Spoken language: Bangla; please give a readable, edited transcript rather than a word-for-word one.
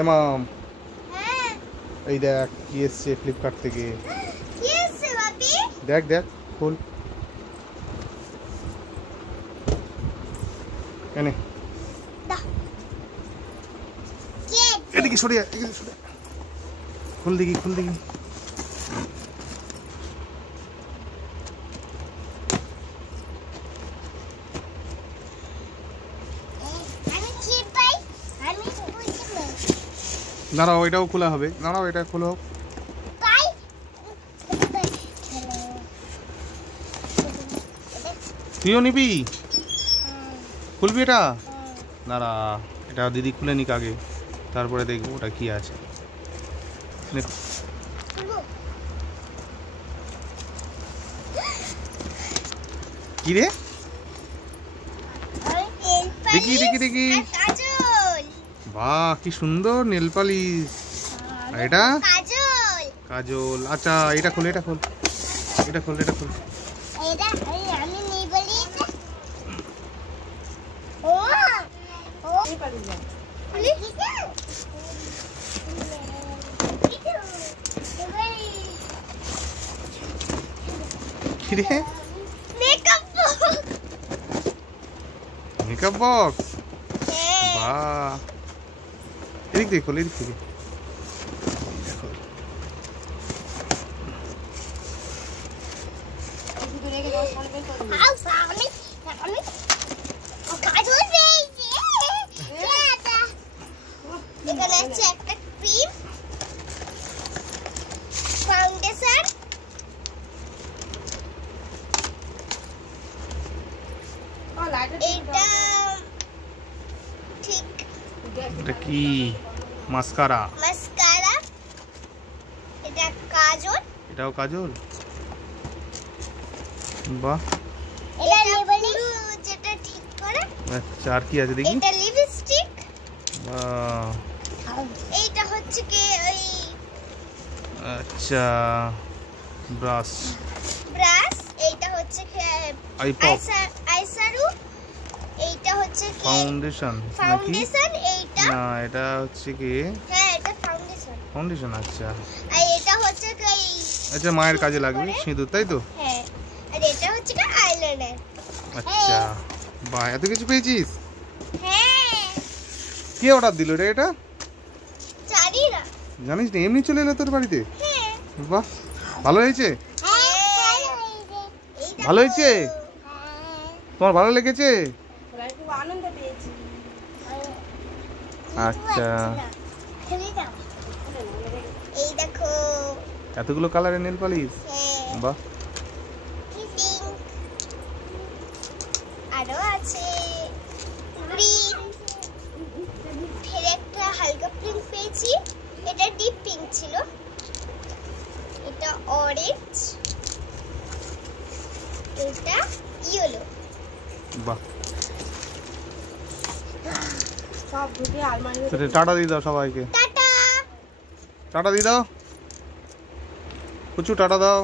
এমাম এই দেখ কি এসছে ফ্লিপকার্ট থেকে। দেখ দেখ ফুল এনে এদিকে সরিয়ে খুল দেখি দাঁড়াও এটাও খোলা হবে, দাঁড়াও এটা খোলা হোক। তুইও নিবি? খুলবি এটা? দাঁড়া এটা দিদি খুলে নিক আগে, তারপরে দেখবো ওটা কি আছে। কি রে দেখি বাহ কি সুন্দর নেল পালিশ। এটা কাজল। আচ্ছা এটা খোল কি রে মেকআপ বক্স। বাহ এদিক দেখো এটা কি মাস্কারা। এটা কাজল। এটাও কাজল। বাহ এটা লিপস্টিক যেটা ঠিক করে। আচ্ছা আর কি আছে দেখি? এটা লিপস্টিক। বাহ এইটা হচ্ছে কি ওই আচ্ছা ব্রাশ। এইটা হচ্ছে আইশ্যাডো। এইটা হচ্ছে কি ফাউন্ডেশন। এইটা না এটা হচ্ছে কি হ্যাঁ এটা ফাউন্ডেশন। আচ্ছা আর এটা হচ্ছে কি আচ্ছা মায়ের কাজে লাগবে সিঁদুর তাই তো? হ্যাঁ আর এটা হচ্ছে কি আইলাইনার। আচ্ছা বাহ এত কিছু পেয়েছিস? হ্যাঁ কে অর্ডার দিল রে এটা? চারিরা। জানিস না এমনি চলে এলো তোর বাড়িতে? হ্যাঁ বাহ ভালো হয়েছে? ভালো হয়েছে? তোমার ভালো লেগেছে? আনন্দ পেয়েছি। আচ্ছা এই দেখো এতগুলো কালারের নেল পালিশ। বাহ আরো আছে গ্রিন, ফের একটা হালকা পিঙ্ক পেয়েছি, এটা ডিপ পিঙ্ক ছিল, এটা অরেঞ্জ, এটা ইয়েলো। বাহ সব ঢুকে আলমারিতে। টাটা দিয়ে দাও সবাইকে। টাটা দিয়ে দাও কুচু, টাটা দাও।